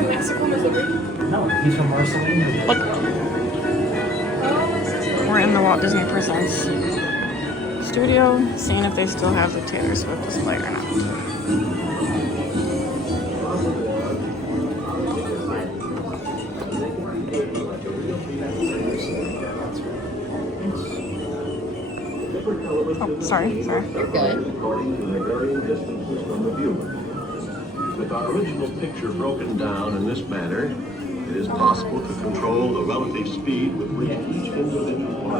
No, he's from Marceline. Look. We're in the Walt Disney Presents studio, seeing if they still have the Taylor Swift display or not. Oh, sorry. You're good. With our original picture broken down in this manner, it is possible to control the relative speed with which each individual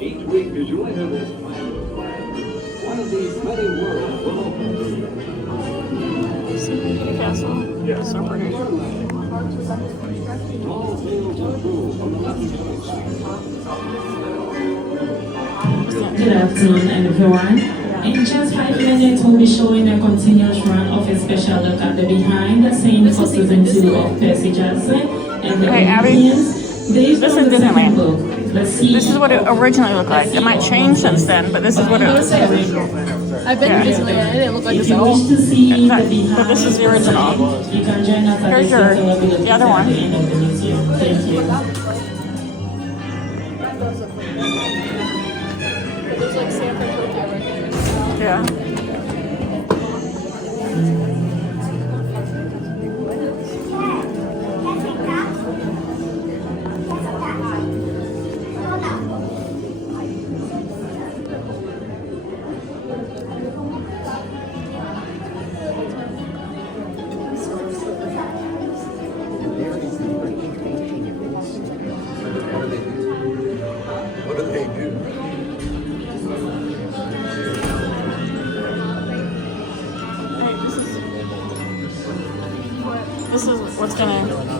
each week as you enter this one of these many worlds will open to you. Castle. Yeah. So pretty. Tall tales unfold from the Good afternoon, everyone. In just 5 minutes, we'll be showing a continuous run of a special look at the behind-the-scenes for season 2 of Percy Jackson and the Hey, Abby. Olympians. This is Disneyland. Let's see. This is what it originally looked like. It might change since then, but this is what it I've been to Disneyland. It didn't look like If this you at all. wish to see the But behind this is the original. you can join us at Here's the your- theater the other one. at the end of the museum. Thank you. There's like San Francisco right there. Yeah. What do they do?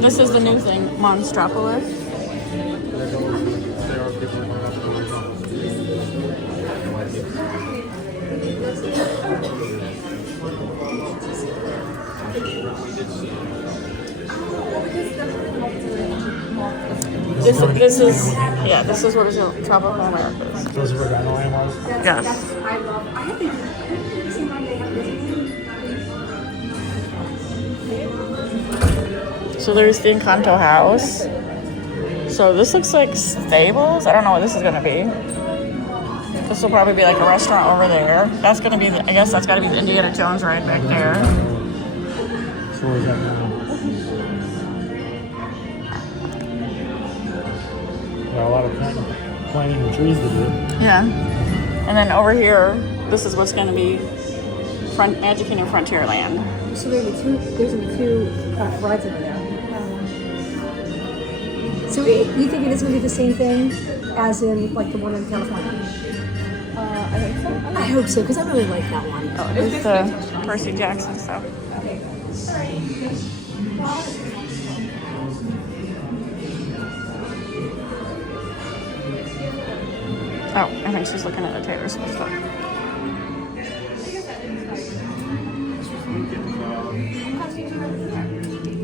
This is the new thing, Monstropolis. This is what is Tropical America is. Those are where Dinoland was. Yes. So there's the Encanto house. So this looks like stables. I don't know what this is gonna be. This will probably be like a restaurant over there. That's gonna be, I guess that's gotta be the Indiana Jones ride back there. So where's that now? Got a lot of planting and trees to do. Yeah. And then over here, this is what's gonna be Magic Kingdom Frontierland. So there's gonna be two rides over there. So you think it is gonna be the same thing as in like the one in California? I think so. I hope so, because I really like that one. Oh, there's the Percy Jackson stuff. Oh, I think she's looking at the Taylor Swift stuff.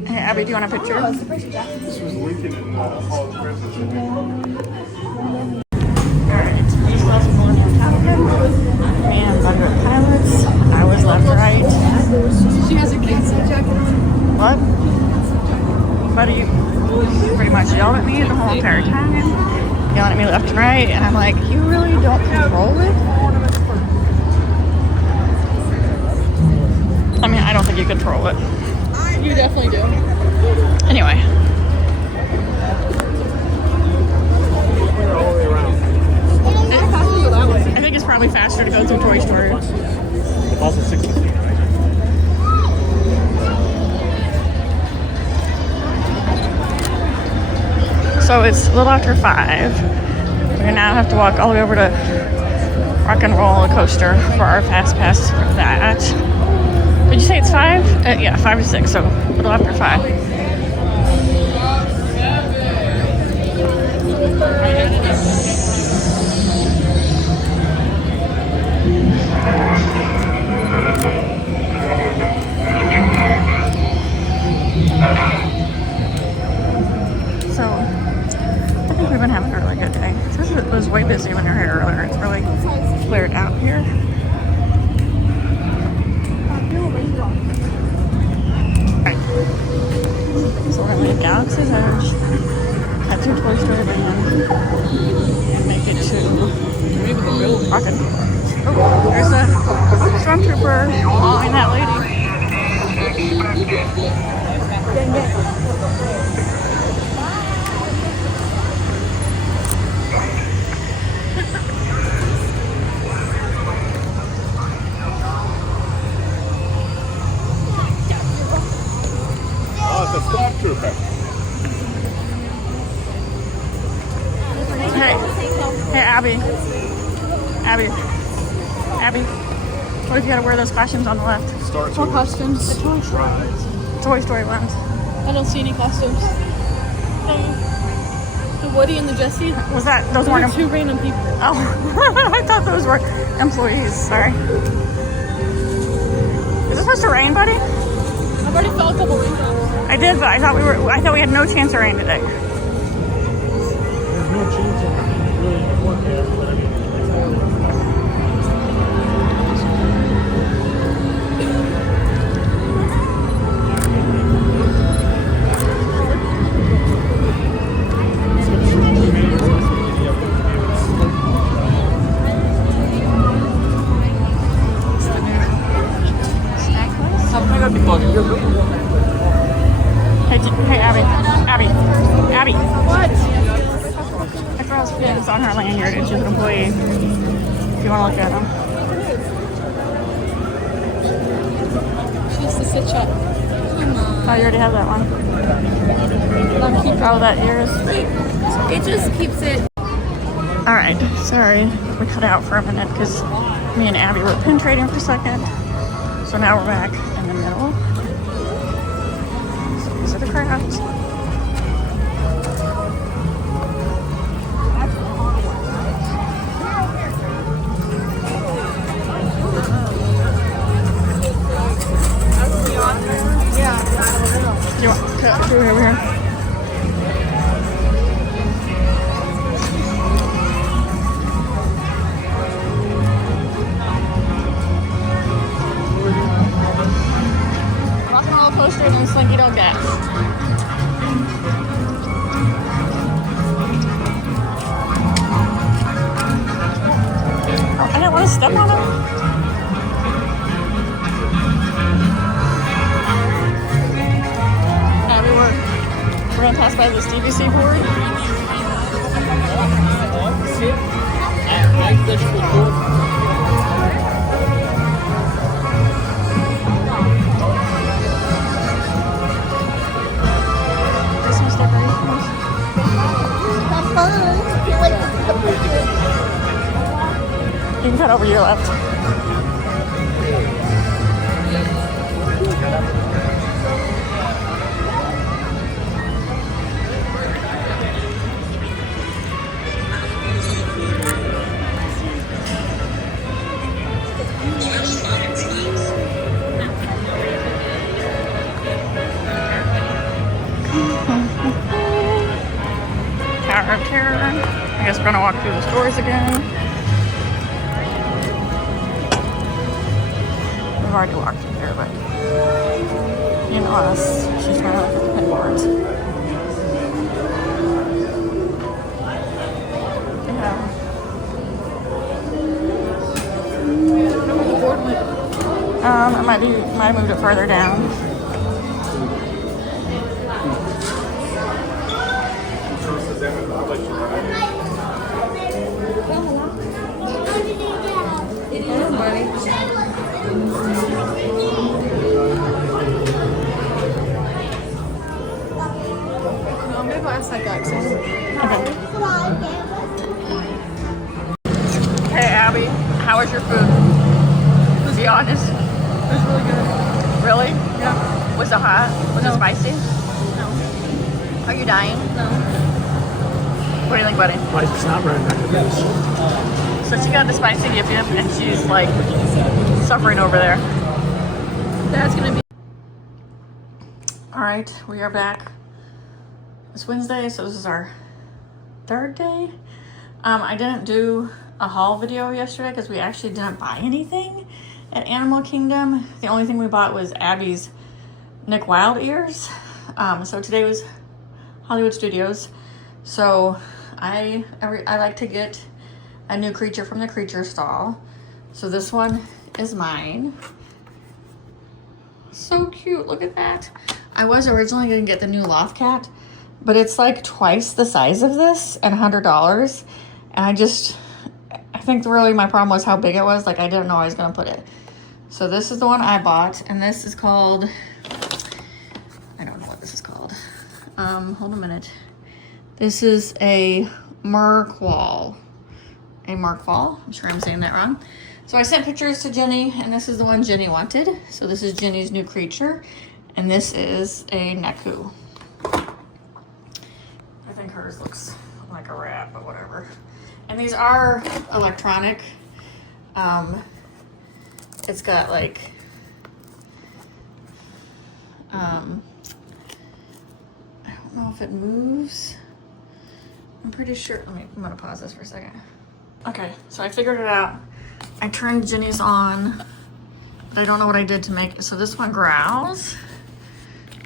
Hey, Abby, do you want a picture? Oh, it's the Percy Jackson. This was Lincoln in Hall of Presidents. Alright, these girls are going in Falcon and Thunder Pilots. I was left right. She has a Casey jacket on. What? Buddy, pretty much yelled at me the whole entire time. Yelling at me left and right, and I'm like, you really don't control it? I mean, I don't think you control it. You definitely do. Anyway. I think it's probably faster to go through Toy Story. It's also 60 feet, right? So it's a little after 5. We now have to walk all the way over to Rock and Roller Coaster for our fast pass for that. Did you say it's 5? Yeah, 5 to 6, so a little after 5. cleared out here. Alright. So we're gonna leave Galaxy's Edge, head to Toy Story Land, and make it to Rocket. Oh, there's a stormtrooper following that lady. Oh, it's a stormtrooper. Hey, Abby. What if you gotta wear those costumes on the left? Start What costumes? Toy Story ones. I don't see any costumes. The Woody and the Jessie. Was that, those Those are weren't, two random people. oh, I thought those were employees, sorry. Is it supposed to rain, buddy? I've already felt a couple raindrops. I did, but I thought we had no chance of rain today. There's no chance of it really forecast, but I mean, it's more Hey, Abby. What? That girl's pins on her lanyard and she's an employee. If you want to look at them. She has to sit shut. Oh, you already have that one. Oh, that yours. It just keeps it. Alright, sorry. We cut out for a minute because me and Abby were pin trading for a second. So now we're back in the middle. So these are the crowds. Do you want to do it over here? Rock and roll poster and Slinky Dog Dash. Oh, I didn't want to step on him. We're gonna pass by this DVC board. Christmas decorations. Have fun. You like the picture. You can cut over to your left. Tower of Terror. I guess we're gonna walk through the stores again. We've already walked through there, but you know us. She's trying to look at the pin boards. I might have moved it further down. I'm gonna go ask that guy. Hey Abby, how was your food? Be honest. It was really good. Really? Yeah. Was it hot? Was it spicy? No. Are you dying? No. What do you think, buddy? Why is it not running back to this? So she got the spicy yip yip and she's like suffering over there. That's gonna be. All right, we are back. It's Wednesday, so this is our third day. I didn't do a haul video yesterday because we actually didn't buy anything at Animal Kingdom. The only thing we bought was Abby's Nick Wilde ears. So today was Hollywood Studios. So I like to get a new creature from the creature stall. So this one is mine. So cute, look at that. I was originally gonna get the new Lothcat, but it's like twice the size of this and $100. And I think really my problem was how big it was. Like I didn't know I was gonna put it. So this is the one I bought, and this is called, I don't know what this is called. Hold a minute. This is a Merqual. A Merqual, I'm sure I'm saying that wrong. So I sent pictures to Jenny, and this is the one Jenny wanted. So this is Jenny's new creature, and this is a Neku. I think hers looks like a rat, but whatever. And these are electronic. It's got like, I don't know if it moves. I'm pretty sure, I'm gonna pause this for a second. Okay, so I figured it out. I turned Jenny's on, but I don't know what I did to make it. So this one growls.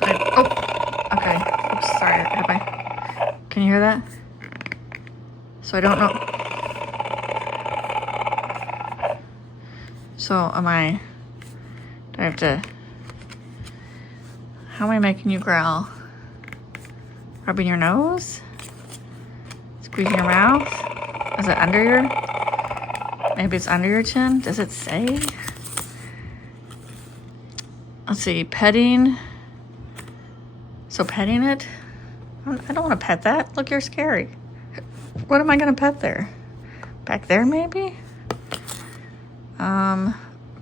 Okay. Oops, sorry. Can you hear that? So I don't know. So do I have to, how am I making you growl? Rubbing your nose? Squeezing your mouth? Is it under your, maybe it's under your chin? Does it say? Let's see, petting. So petting it? I don't want to pet that. Look, you're scary. What am I going to pet there? Back there, maybe?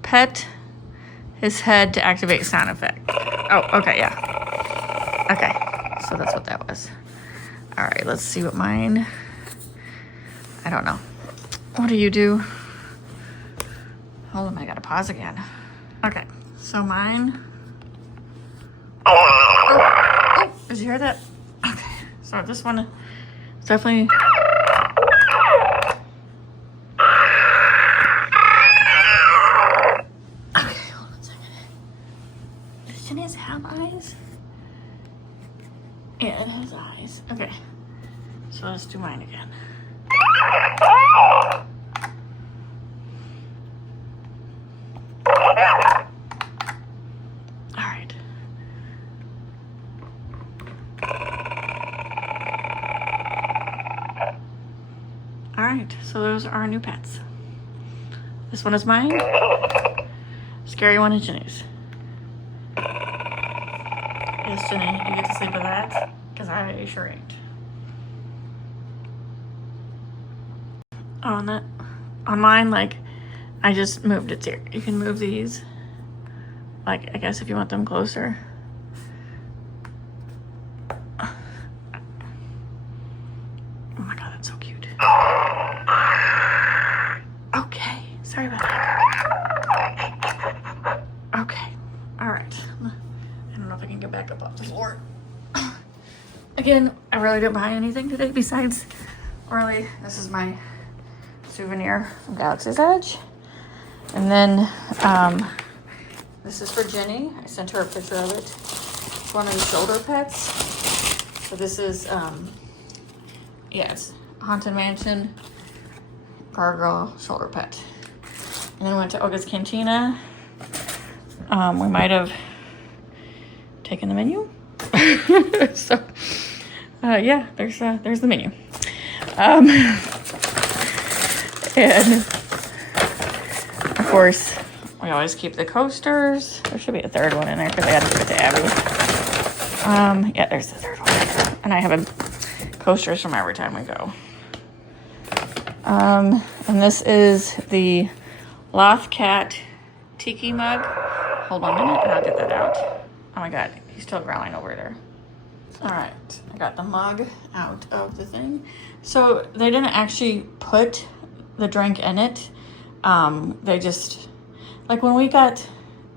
Pet his head to activate sound effect. Oh, okay, yeah. Okay, so that's what that was. All right, let's see what mine, I don't know. What do you do? Hold on, I gotta pause again. Okay, so mine. Oh, did you hear that? Okay, so this one is definitely. Okay, hold on a second. Does Jenny's have eyes? Yeah, it has eyes. Okay, so let's do mine again. All right. All right, so those are our new pets. This one is mine. Scary one is Jenny's. Yes, Jenny, you get to sleep with that, because I sure ain't. On that, on mine, like, I just moved it here. You can move these, like, I guess if you want them closer. Oh my God, that's so cute. Okay, sorry about that. Okay, all right. I don't know if I can get back up off the floor. Again, I really didn't buy anything today besides Orly. This is my souvenir from Galaxy's Edge. And then this is for Jenny. I sent her a picture of it. It's one of the shoulder pets. So this is, yes, Haunted Mansion Gargoyle shoulder pet. And then went to Oga's Cantina. We might have taken the menu. So, yeah, there's the menu. And of course, we always keep the coasters. There should be a third one in there because I had to give it to Abby. Yeah, there's the third one. And I have a coasters from every time we go. And this is the Lothcat Tiki mug. Hold on a minute, and I'll get that out. Oh my God, he's still growling over there. All right, I got the mug out of the thing. So they didn't actually put the drink in it. They just, like when we got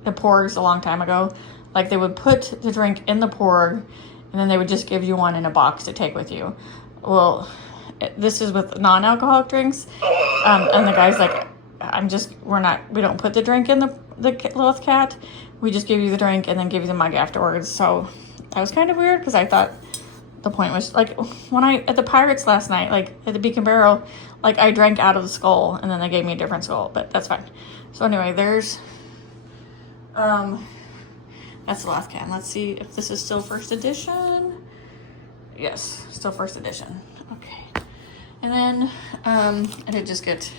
the porgs a long time ago, like they would put the drink in the porg and then they would just give you one in a box to take with you. Well, this is with non-alcoholic drinks. And the guy's like, we don't put the drink in the little cat. We just give you the drink and then give you the mug afterwards. So that was kind of weird because I thought the point was like when at the Pirates last night, like at the Beacon Barrel, like I drank out of the skull and then they gave me a different skull, but that's fine. So anyway, there's, that's the last can. Let's see if this is still first edition. Yes, still first edition. Okay. And then I did just get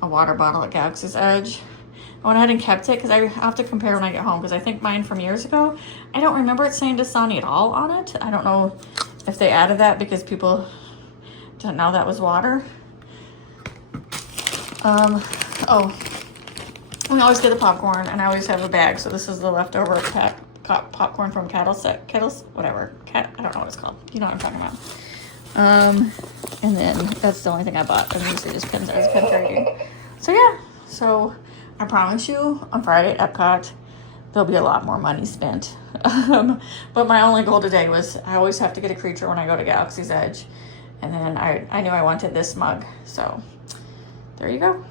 a water bottle at Galaxy's Edge. I went ahead and kept it because I have to compare when I get home because I think mine from years ago, I don't remember it saying Dasani at all on it. I don't know if they added that because people didn't know that was water. Oh, we always get the popcorn and I always have a bag. So this is the leftover popcorn from I don't know what it's called. You know what I'm talking about. And then that's the only thing I bought. And usually just pins as pin trading. So yeah, so I promise you on Friday at Epcot, there'll be a lot more money spent. But my only goal today was I always have to get a creature when I go to Galaxy's Edge. And then I knew I wanted this mug. So there you go.